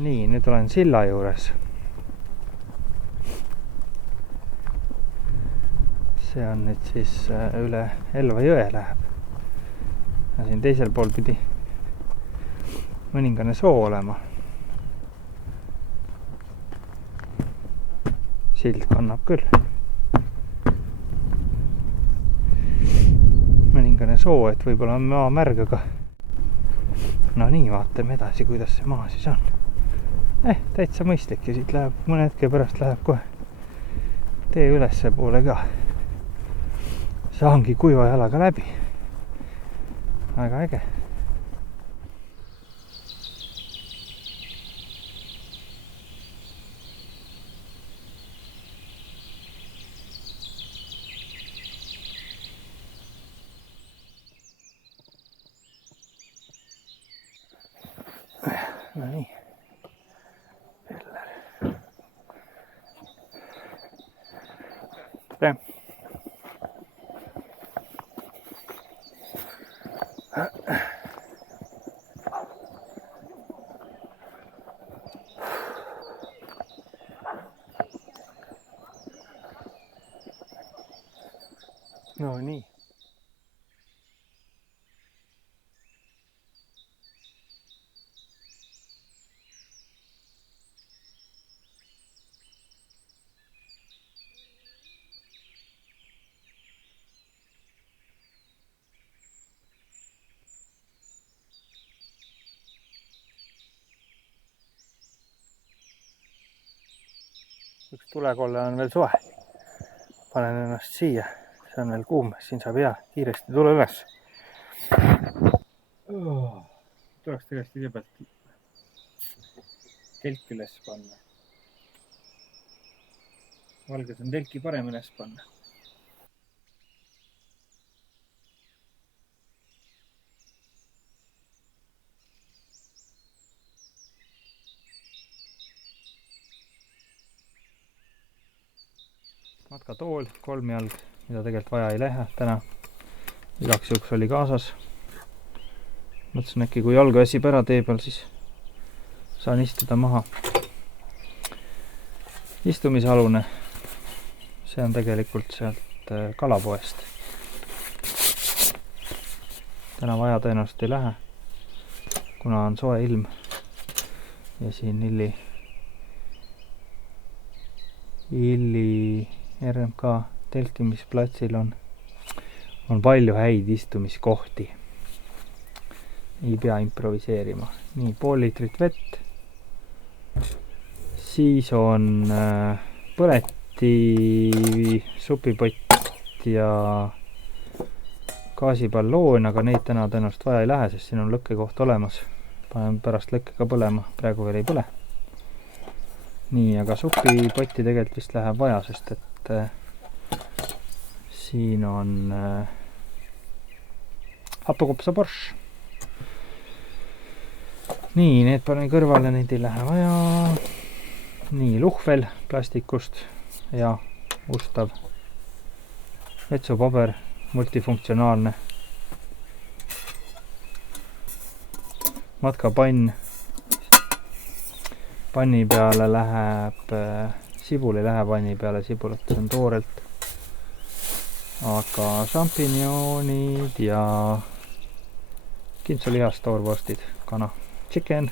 Nii, nüüd olen silla juures. See on nüüd siis üle Elva jõe läheb. Ja siin teisel pool pidi mõningane soo olema. Sild kannab küll. Mõningane soo, et võib-olla on maa märg, aga no nii, vaatame edasi, kuidas see maa siis on. Täitsa mõistlik ja siit läheb mõne hetke pärast läheb kohe tee ülesse poole ka. Saangi kuiva jalaga läbi. Väga äge. No nii. Tere. No nii. Üks tulekolle on veel soe. Panen ennast siia. See on veel kuum. Siin saab hea kiiresti tule üles. Tuleks tegelikult kõigepealt telk üles panna. Valges on telki parem üles panna. Matkatool, kolmjalg, mida tegelikult vaja ei lähe täna. Igaks juhuks oli kaasas. Mõtlesin äkki, kui jalga väsib ära tee peal, siis saan istuda maha. Istumisalune. See on tegelikult sealt kalapoest. Täna vaja tõenäoliselt ei lähe, kuna on soe ilm. Ja siin Illi RMK telkimisplatsil on palju häid istumiskohti. Ei pea improviseerima. Nii, pool liitrit vett. Siis on põletivi, supipott ja gaasiballoon, aga neid täna tõenäoliselt vaja ei lähe, sest siin on lõkkekoht olemas. Panen pärast lõkke ka põlema, praegu veel ei põle. Nii, aga supipotti tegelikult vist läheb vaja, sest et siin on hapukopsaborš. Nii, need panen kõrvale, neid ei lähe vaja. Nii, luhvel plastikust ja ustav vetsupaber, multifunktsionaalne. Matkapann. Panni peale läheb, sibul ei lähe panni peale, sibulat see on toorelt. Aga šampinjoonid ja kintsulihast toorvorstid, kana, chicken.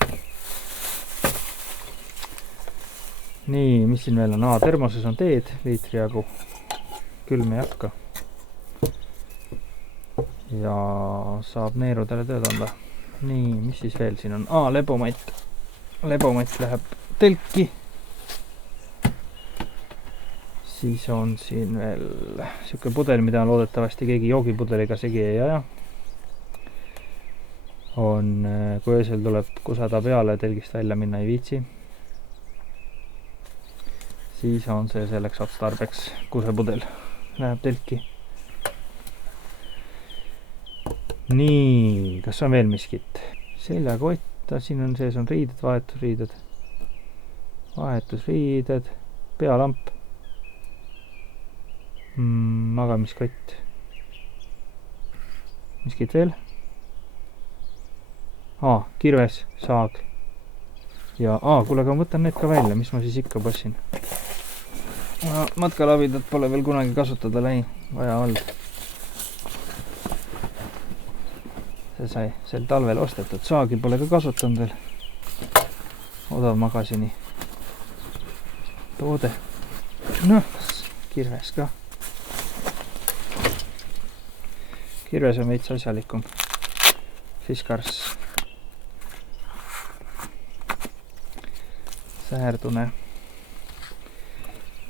Nii, mis siin veel on? Termoses on teed, liitri jagu, külm ei hakka. Ja saab neerudele tööd anda. Nii, mis siis veel siin on? Lebomott. Lebomott läheb telki. Siis on siin veel siuke pudel, mida loodetavasti keegi joogipudeliga segi ei aja. On, kui öösel tuleb kusada peale, telgist välja minna ei viitsi. Siis on see selleks otstarbeks kusepudel. Läheb telki. Nii, kas on veel miskit? Seljakott. Siin on sees on riided, vahetusriided, pealamp, magamiskott. Miskit veel? Kirves, saag. ja kuule, aga ma võtan need ka välja, mis ma siis ikka passin. Matkalabidat pole veel kunagi kasutada vaja olnud. See sai sel talvel ostetud, saagi pole ka kasutanud veel. Odav magasini toode. Noh, kirves ka. Kirves on veits asjalikum. Fiskars. Säärdune.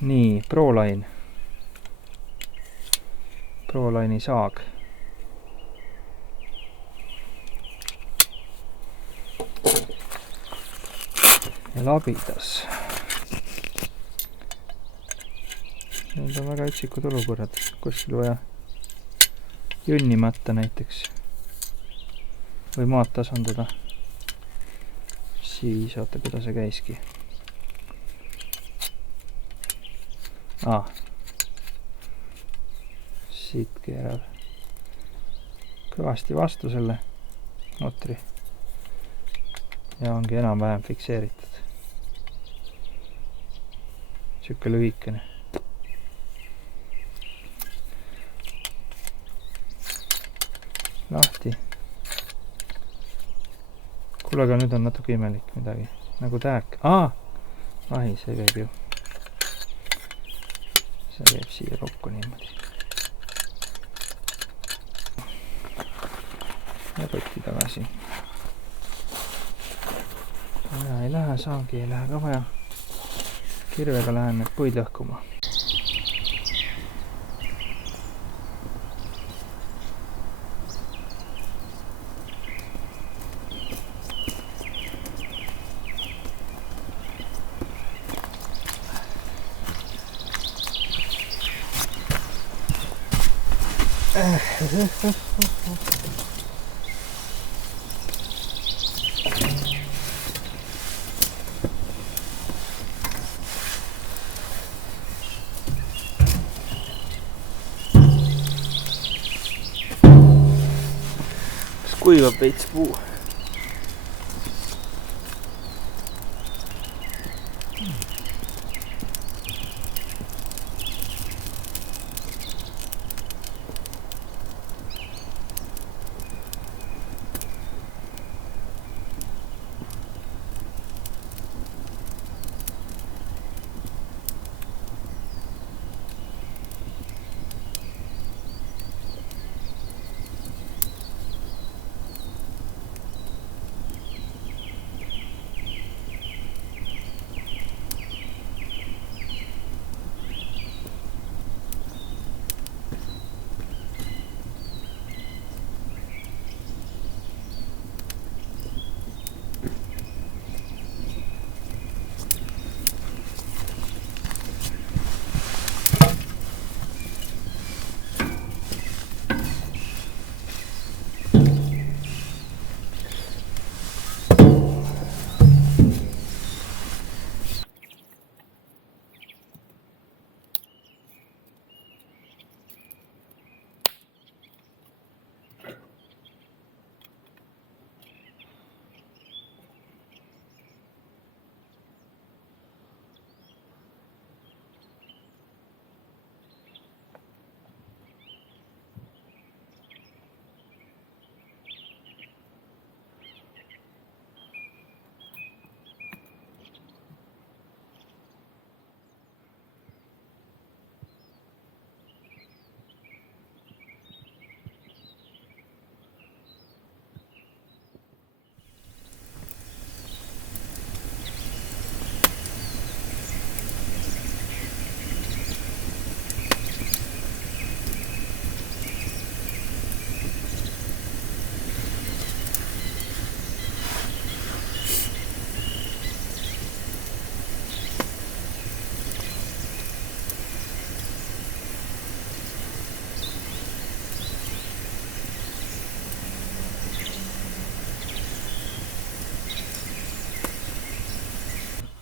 Nii, ProLine. ProLine'i saag. Ja labidas. Need on väga üksikud olukorrad, kuskil vaja jõnnimata näiteks või maad tasandada. Siis oota, kuidas see käiski. Siit keerab kõvasti vastu selle motri ja ongi enam-vähem fikseeritud. Siuke lühikene. Lahti. Kuule, aga nüüd on natuke imelik midagi. Nagu tääk. Ahi, see käib ju. See käib siia kokku niimoodi. Ja põtti tagasi. Ja ei lähe, saagi ei lähe ka vaja. Kirvega lähen need puid lõhkuma. Kuivab veits puu.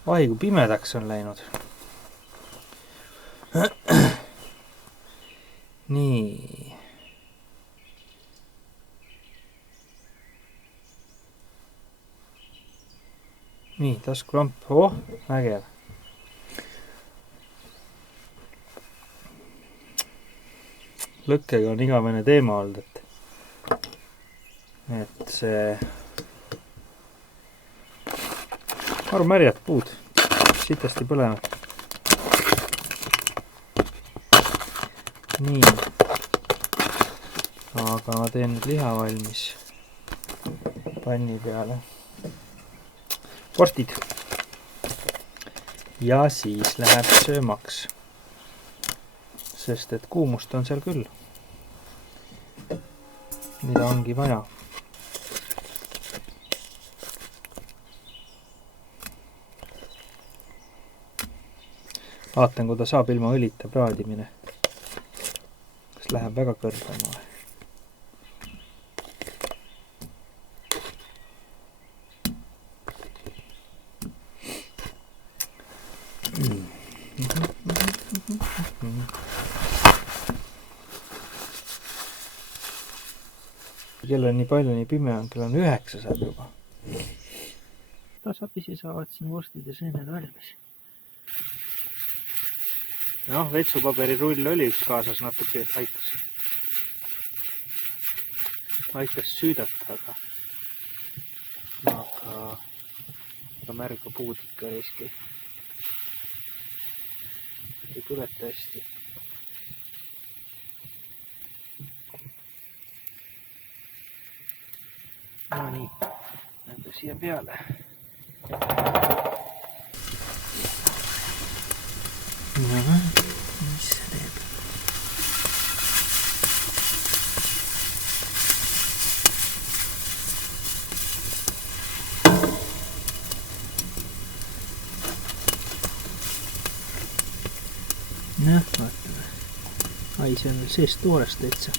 Ai, kui pimedaks on läinud. Nii. nii, taskulamp, vägev. Lõkkega on igavene teema olnud, et see arumärjad puud sitasti põlevad. Nii, aga ma teen nüüd liha valmis panni peale. Vorstid. Ja siis läheb söömaks. Sest et kuumust on seal küll, mida ongi vaja. Vaatan, kui ta saab ilma õlita praadimine. Kas läheb väga kõrbema või? Kell on nii palju, nii pime on, kell on 9 saab juba. Tasapisi saavad siin vorstid ja seened valmis. Noh, vetsupaberi rull oli üks kaasas, natuke aitas süüdata, aga märga puud ikka riski ei põleta hästi. No nii, näeme siia peale. No, mis see teeb? Noh, vaatame. Ai, see on veel seest toorest täitsa.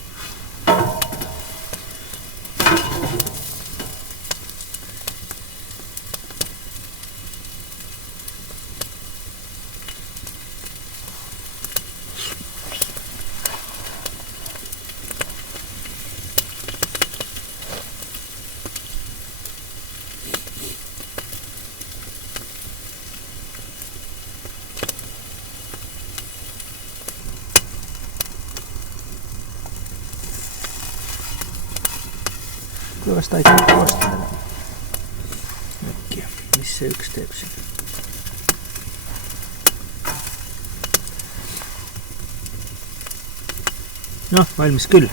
Kuidas ta aitab koostada? Äkki, mis see üks teeb siin? Noh, valmis küll.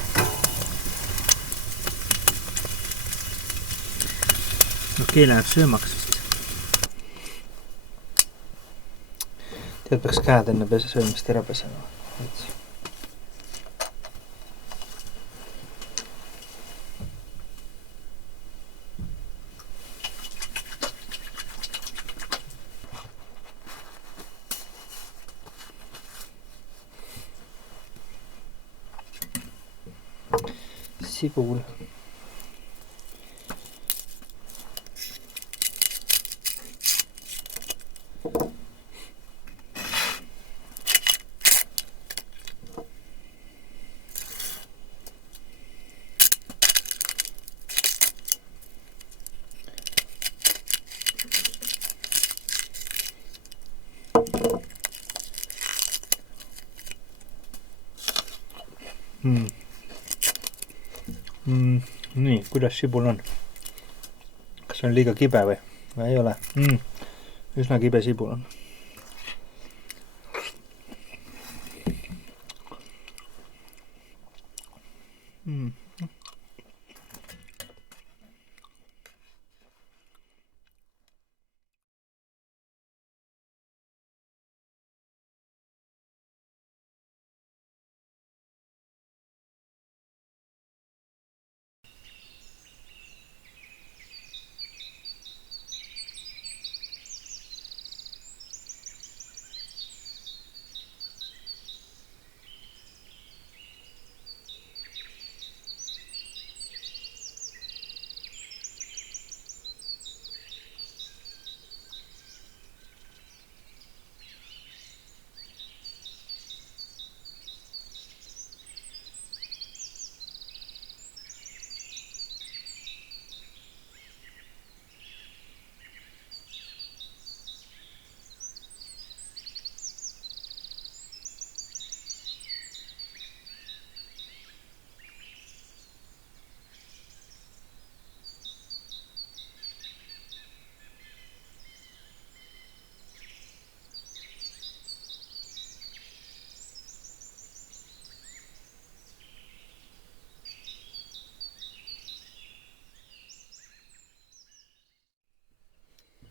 Okei, läheb söömaks vist. Tead, peaks käed enne söömist ära pesema. Sibul. Nii, kuidas sibul on? Kas on liiga kibe või ei ole? Üsna kibe sibul on.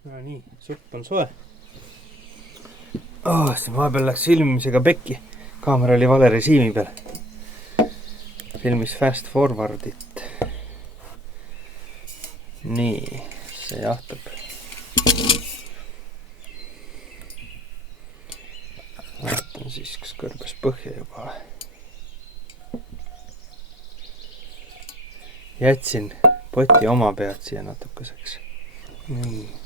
no nii, supp on soe. Siin vahepeal läks filmimisega pekki. Kaamera oli vale režiimi peal. Filmis fast forwardit. Nii, see jahtab. Vaatan siis, kas kõrbes põhja juba. Jätsin poti oma pead siia natukeseks. Nii.